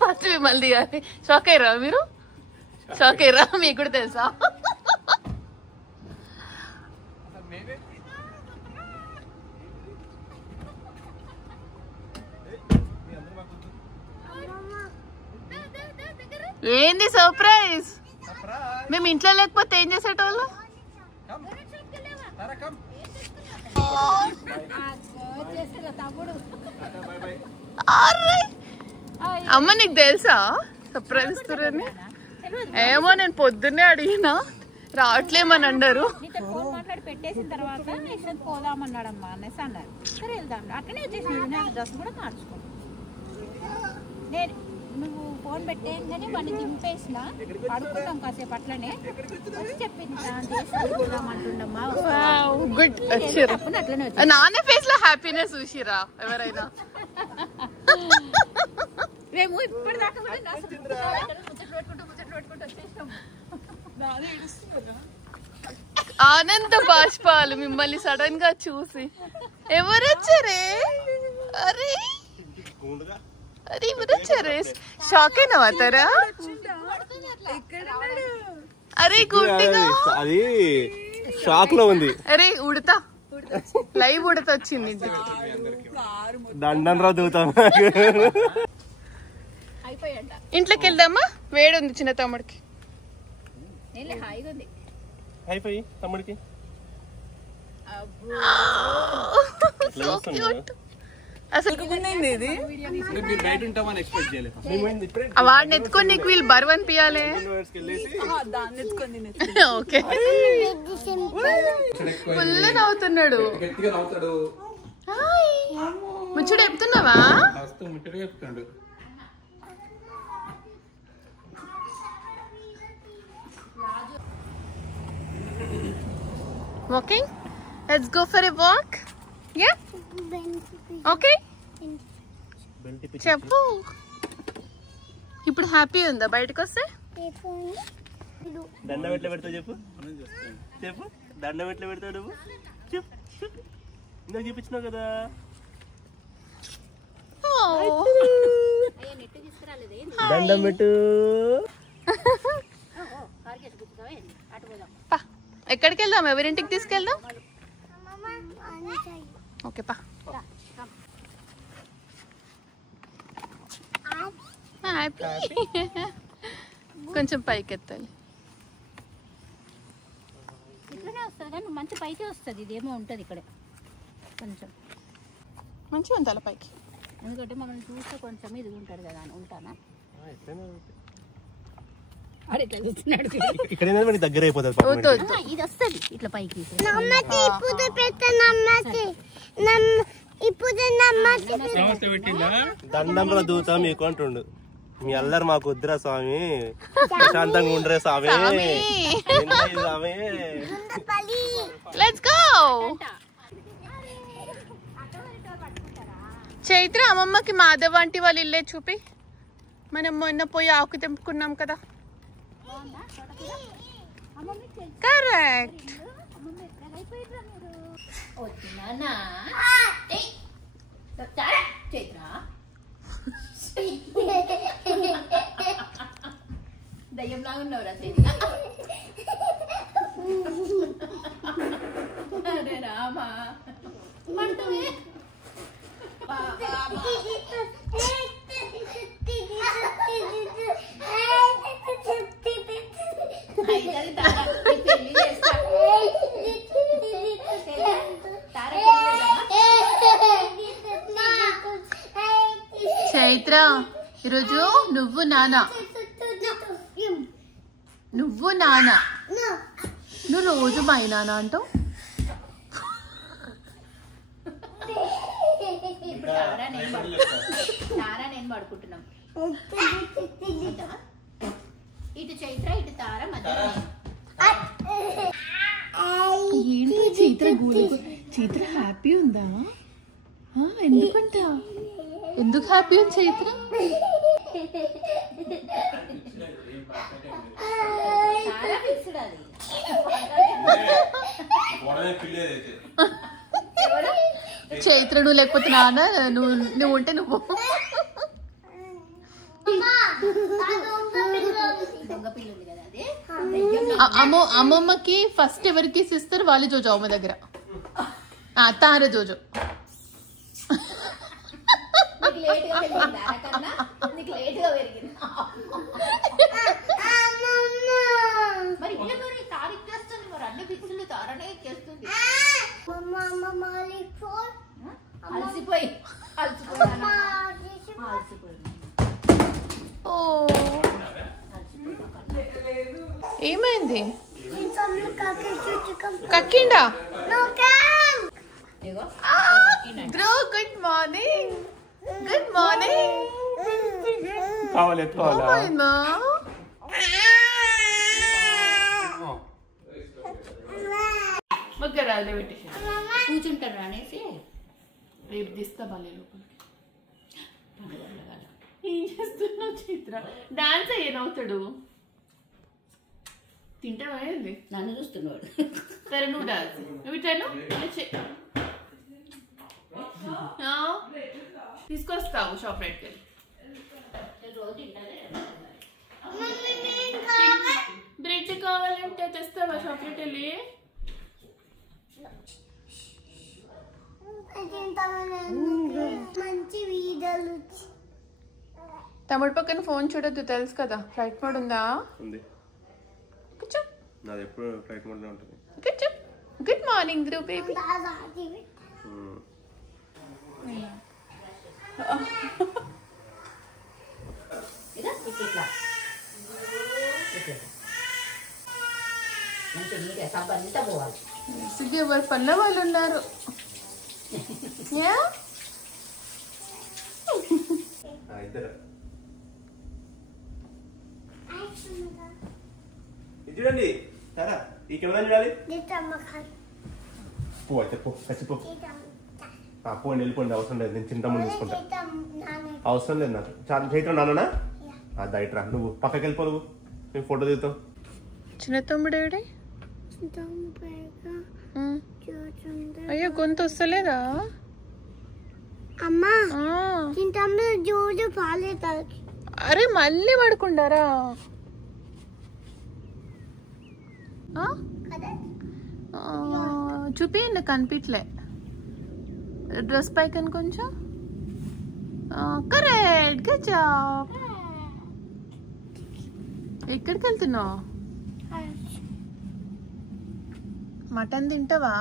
First మళ్ళీ shock అయ్యారా మీరు? షాక్ అయ్యారా? మీకు కూడా తెలుసా? ఏంది సర్ప్రైజ్? మేము ఇంట్లో లేకపోతే ఏం చేసేటోళ్ళు? అమ్మ నీకు తెలుసా సర్ప్రైజ్ ఇస్తారని? ఏమో నేను పొద్దున్నే అడిగినా రావట్లేమని అన్నారు. మాట్లాడి పెట్టేసిన తర్వాత పోదామన్నాడమ్మా అనేసి అన్నారు. సరే వెళ్దాం అట్లనే వచ్చేసి డ్రెస్ కూడా మార్చుకో. నేను నువ్వు ఫోన్ పెట్టేయంగానే వాడిని దింపేసిన పడుకుంటాం కాసేపు అట్లనే వచ్చి చెప్పింది నాన్న ఫేస్ లో హ్యాపీనెస్ చూసిరా ఎవరైనా? మేము ఇప్పటిదాకా ఆనంద బాష్పాలు మిమ్మల్ని సడన్ గా చూసి. ఎవరు వచ్చారే? అరే అరే ఎవరు వచ్చారే? షాక్ అయినావా తరా? అరే గుడ్డిగా అది షాక్ లో ఉంది. అరే ఉడతా లైవ్ ఉడత వచ్చింది. దండం రా దూతాం. ఇంట్లోకి వెళ్దామా? వేడి ఉంది చిన్న తమ్ముడికి. అయిపోయి తమ్ముడికి అసలు వాడిని ఎత్తుకొని నీకు వీళ్ళు బరువని పియాలి. ఓకే ఫుల్ నవ్వుతున్నాడు. ముచ్చుడు చెప్తున్నావా? Walking? Let's go for a walk. Yeah? Okay? చెప్పు. ఇప్పుడు హ్యాపీ ఉందా బయటకు వస్తే? దండం ఎట్లా పెడతావు చెప్పు. చెప్పు దండం ఎట్లా పెడతావు నువ్వు? చెప్పు. ఇందాక చూపించినావు కదా. దండం పెట్టు. ఎక్కడికి వెళ్దాం? ఎవరింటికి తీసుకెళ్దాం? ఓకే పా. కొంచెం పైకి ఎత్తాలి. ఇట్లనే వస్తుంది కానీ మంచి పైకి వస్తుంది. ఇదేమో ఉంటుంది ఇక్కడ కొంచెం మంచిగా ఉండాలి పైకి. ఎందుకంటే మమ్మల్ని చూస్తే కొంచెం ఇది ఉంటుంది కదా అని ఉంటానా? ఇక్కడ దగ్గర అయిపోతుంది. ఇది వస్తుంది ఇట్లా పైకి. దండం రా దూతా మీకు అంటుండు. మీ అల్లరి మాకు వద్దురా స్వామి, ప్రశాంతంగా ఉండరే స్వామి. స్వామి లెట్స్ గో. చైత్ర అమ్మమ్మకి మాధవ్ ఆంటీ వాళ్ళ ఇల్లే చూపి. మనం మొన్న పోయి ఆకు తెంపుకున్నాం కదా. కరెక్ట్. దయ్యంలాగా ఉన్నావురా. అరే రామా పడుతుంది. చైత్ర ఈరోజు నువ్వు నాన్న నువ్వు రోజు మా నాన్న అంటావు. తారా నేను పడుకుంటున్నాం. ఇటు చైత్ర ఇటు తార మధ్య. ఏంటి చైత్ర చైత్ర హ్యాపీ ఉందా? ఎందుకంట? ఎందుకు హ్యాపీ ఉంది చైత్ర? చాలా ఫిక్స్డ్ అది. చైత్ర నువ్వు లేకపోతే నాన్న, నువ్వు ఉంటే నువ్వు. దొంగ పిల్లుంది కదా అది. అమ్మమ్మకి ఫస్ట్ ఎవరికి ఇస్తారు వాళ్ళు జోజో అమ్మ దగ్గర. తార జోజో మరి తారీఖు చేస్తుంది, మరి అన్ని ఫిక్స్డ్ తారనే చేస్తుంది. అలసిపోయి ఏమైంది? కక్కిండా? Bro good morning. Good morning. ఏమైందా? మగ్గరాలే పెట్టేసి కూర్చుంటారు అనేసి రేపు తీస్తా బాలే లోపలికి. ఏం చేస్తున్నావు చిత్ర? డాన్స్ అయ్యేనవుతాడు. తింటావా ఏంది? నన్ను చూస్తున్నాడు. సరే నువ్వు డాన్స్ నువ్వు ఇట్టాను తీసుకొస్తావు షాప్ రైట్కి వెళ్ళి. బ్రెడ్ కావాలంటే తెస్తావా షాప్ రైట్ వెళ్ళి? తమ్ముడు పక్కన ఫోన్ చూడొద్దు తెలుసు కదా. ఫ్లైట్ మోడ్ ఉందా? నాది ఎప్పుడు ఫ్లైట్ మోడ్ లో ఉంటుంది. Good morning Dhruv baby. ఎవరు పనుల వాళ్ళు ఉన్నారు. చూడండి సరే ఈ కెమెరా చూడాలి. పో అయితే పో ఖచ్చిపో పోండి వెళ్ళిపోండి. అవసరం లేదు, నేను చింతమని తీసుకుంటా. అవసరం లేదు నాకు. చాలా చైత్రం నాన్న దయట్రా నువ్వు పక్కకి వెళ్ళిపో. నువ్వు నేను ఫోటో దిగుతావు. చిన్న తమ్ముడు ఏడే? అయ్యో గొంతు వస్తలేదా? అమ్మా జోజు పాలేదు. అరే మళ్ళీ పడుకుంటారా? చూపియండి కనిపించలే. డ్రెస్ పైకని కొంచెం కరెక్ట్ గా జాబ్. ఎక్కడికి వెళ్తున్నావు? మటన్ తింటావా?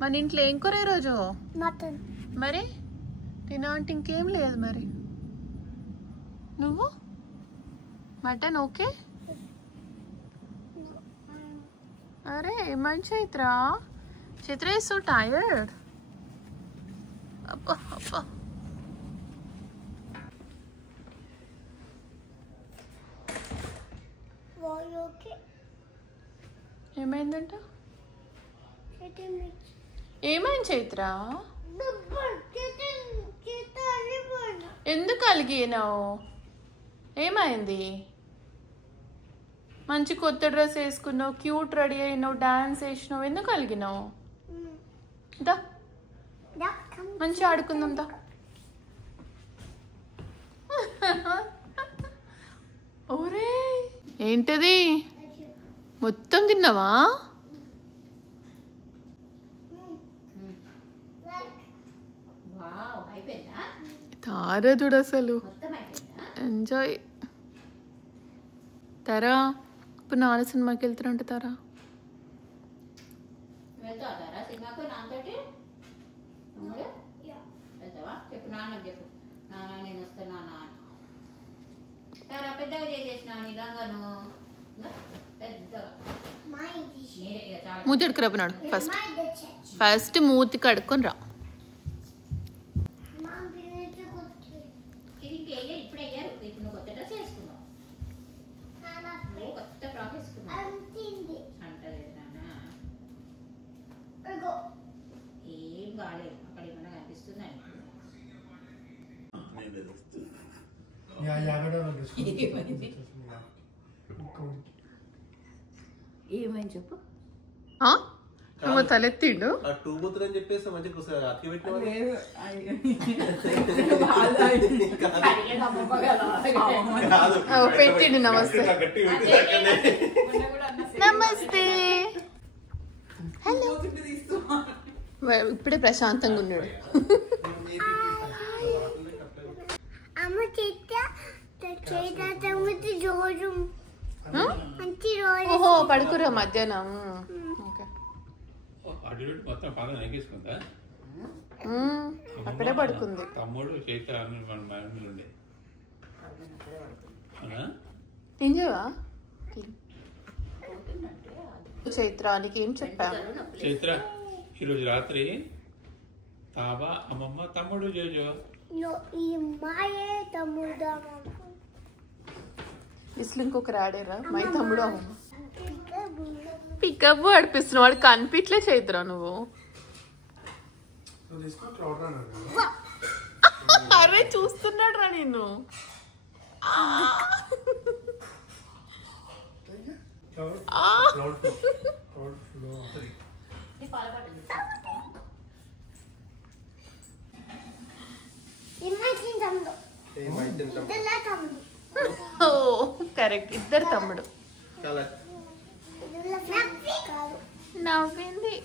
మన ఇంట్లో ఏం కూర ఈరోజు? మటన్. మరి తినా అంటే ఇంకేం లేదు. మరి నువ్వు మటన్ ఓకే? అరే ఏమని Chaitra? Chaitra is so tired. అబ్బా అబ్బా. ఏమైందంట? ఏమైంది చైత్ర? ఎందుకు అలిగినావు? ఏమైంది? మంచి కొత్త డ్రెస్ వేసుకున్నావు, క్యూట్ రెడీ అయినావు, డాన్స్ వేసినావు, ఎందుకు అలిగినావు? దా మంచి ఆడుకుందాం దా. ఓరే ఏంటది? మొత్తం తిన్నావా? తారదుడు అసలు ఎంజాయ్. తారా ఇప్పుడు నాన్న సినిమాకి వెళ్తారంట. తారా మూతి కడుక్కురాడు. ఫస్ట్ మూతి కడుక్కొని రా. ఏం కాలేదు, అక్కడ ఏమన్నా కనిపిస్తుందని. ఏమైంది చెప్పు. ఏమో తలెత్తిండు. టూబుతులని చెప్పేసి మంచిగా అతికి పెట్టిన పెట్టిండు. నమస్తే నమస్తే. హలో. ఇప్పుడే ప్రశాంతంగా ఉన్నాడు. ఓహో పడుకురా మధ్యాహ్నం. అక్కడే పడుకుంది. తమ్ముడు ఏం చేయవా చైత్రానికి ఏం చెప్పా? చైత్ర ఈరోజు రాత్రి తాబా అమ్మమ్మ తమ్ముడు జోజో ఇస్లు ఇంకొకరు ఆడారా మై తమ్ముడు అమ్మమ్మ. పికప్ ఆడిపిస్తున్నావు. వాడు కనిపించలే చైత్ర నువ్వు. అరే చూస్తున్నాడు రా నిన్ను. కరెక్ట్ ఇద్దరు తమ్ముడు. నవ్వింది.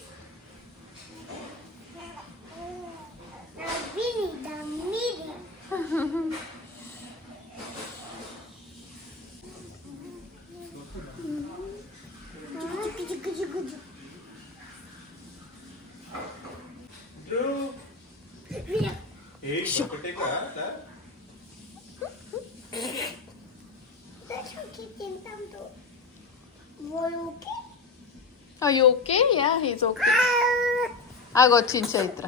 Are you okay? Yeah, he's okay. ఆగొచ్చింది Chaitra.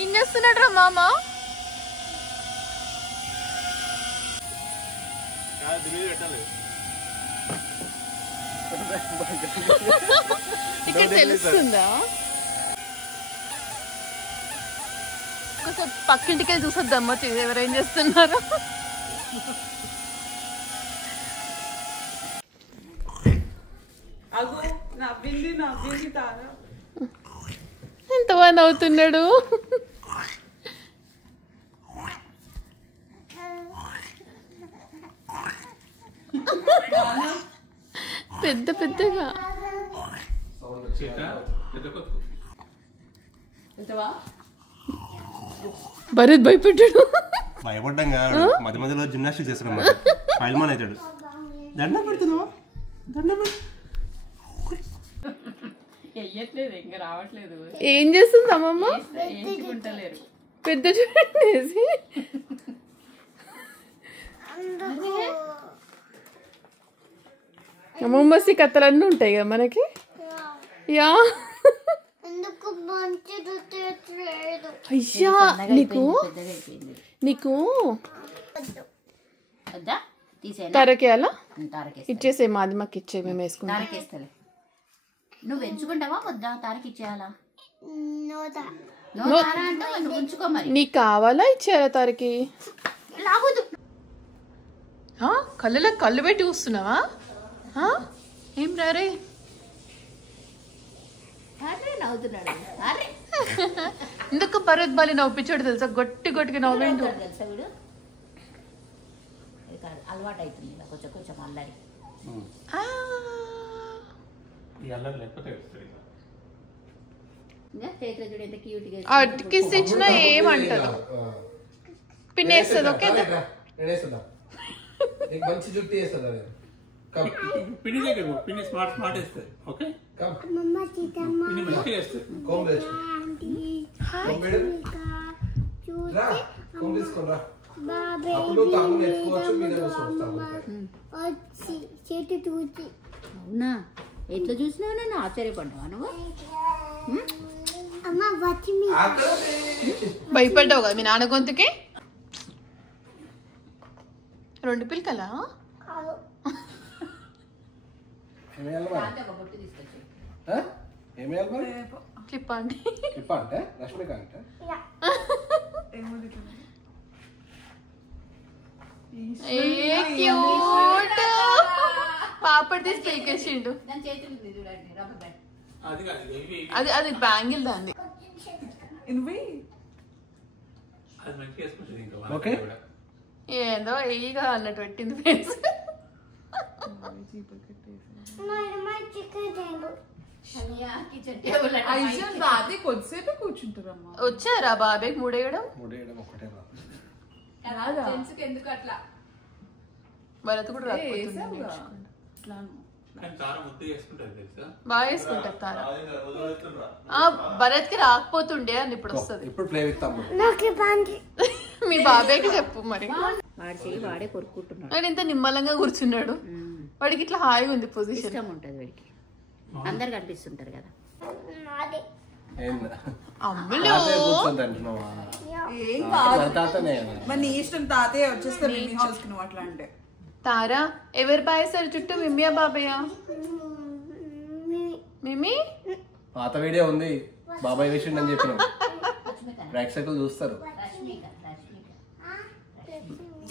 ఏం చేస్తున్నాడు రా మామ? ఇక్కడ తెలుస్తుందా? ఒకసారి పక్కింటికి వెళ్ళి చూసొద్దమ్మా ఎవరేం చేస్తున్నారు. ఎంతమంది అవుతున్నాడు. పెద్ద పెద్దగా భరత్ భయపెట్టాడు. భయపడ్డాం కాదు, మధ్య మధ్యలో జిమ్నాస్టిక్ చేస్తున్నాడు. ఫైల్మాన్ అవుతాడు. దండం పెడుతున్నావా? దండం ఏం చేస్తుంది అమ్మమ్మ? పెద్ద చూడండి. అమ్మమ్మ కథలన్నీ ఉంటాయి కదా మనకి. యా అయ్యా నీకు తరకేయాలా? ఇచ్చేసే మాది మాకు ఇచ్చే మేము వేసుకుంటాం. నువ్వు ఎంచుకుంటావా వద్దా? తారకి ఇచ్చేయాలా? నీకు కావాలా ఇచ్చేయాలా తారకి? కళ్ళలో కళ్ళు పెట్టి చూస్తున్నావా? ఏం రారే ఎందుకు భరత్ బాలి నవ్వుపించాడు తెలుసా? గట్టి గట్టిగా నవ్వేండు తెలుసా? వీడు అలవాటు అవుతుంది కొంచెం కొంచెం అల్లరి. కిస్ ఇచ్చినా ఏమంటదు. పిన్నేస్తుంది. ఓకే మంచి జుట్టు వేస్తుందా? పిన్ని స్మార్ట్ స్మార్ట్ వేస్తుంది. ఓకే అవునా? ఎట్లా చూసినావు? నన్ను ఆశ్చర్యపడ్డావా నువ్వు? భయపడ్డావు కదా మీ నాన్న గొంతుకి. 2 పిలకలా? క్లిప్ అండి అంటే రష్మిక అంటే ఏ క్యూట్ పాపడి తీసి పీకేసిండు. దాని చేతులు ఉంది చూడండి రబ్బర్ బ్యాండ్. అది కాదు ఇవి అది అది బ్యాంగిల్ దాన్ని. అది మంచిగా వేసుకుంటుంది ఇంకా ఓకే. కూడా. ఏదో ఈగా అన్నట్టు పెట్టింది ఫేస్. కొద్దిసేపు కూర్చుంటారమ్మా. వచ్చారా బాబాయ్కి మూడేయడం? ఒకటే ఎందుకు అట్లా భరత్ కూడా రాకపోతుంది. కానీ తార ముద్దు వేసుకుంటుంది తెలుసా. బాగా వేసుకుంటారు తార. భరత్ కి రాకపోతుండే అని ఇప్పుడు వస్తుంది. ఇప్పుడు ప్లే విత్ తమ్ముడు. మీ బాబాయ్కి చెప్పు మరి. వాడి చెయ్యి వాడే కొరుక్కుంటున్నాడు. వాడు ఇంత నిమ్మలంగా కూర్చున్నాడు. వాడికి ఇట్లా హాయిగా ఉంది పొజిషన్. ఇష్టం ఉంటుంది వాడికి. అందరు కనిపిస్తుంటారు కదా. అమ్ములు ఏం కాదు మరి నీ ఇష్టం. తాతయ్య వచ్చేస్తే చూసుకున్నావు అట్లా అంటే. తారా ఎవరు బాయేసారు చుట్టూ? మిమ్మియా బాబాయ్యా? మిమి పాత వీడియో ఉంది బాబాయ్ వేసిండు అని చెప్పినాం. ప్రేక్షకులు చూస్తారు.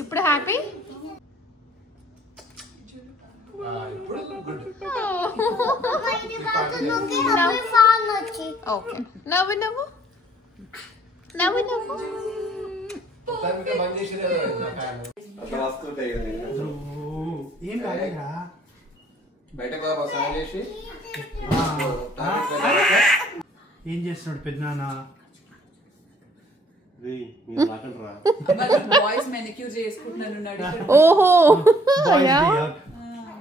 ఇప్పుడు హ్యాపీ? ఓకే నవ్వు నవ్వు నవ్వు నవ్వు. బయటకు చేసి ఏం చేస్తున్నాడు పెద్దనాన్న? బాయ్స్ మెనిక్యూర్ చేసుకుంటున్నాను. ఓహో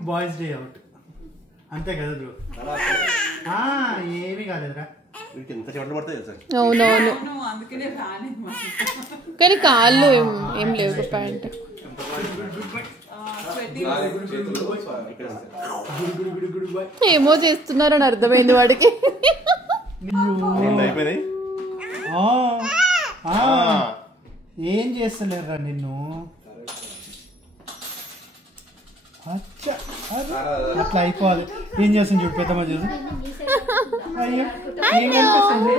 బాయ్స్ డే అవుట్ అంతే కదా బ్రో. ఏమీ కాలేదురా. ఎంత చెమటలు పడతాయి సార్. అవునవును. అందుకనే ఫ్యాన్ కానీ కాళ్ళు ఏం లేవు ప్యాంట్. ఏమో చేస్తున్నారని అర్థమైంది వాడికి. అయిపోయినాయి. ఏం చేస్తలేరా నిన్ను? అట్లా అయిపోవాలి. ఏం చేస్తుంది చూడు పెద్దమ్మ చూడు. అయ్యో ఏం కనిపిస్తుంది?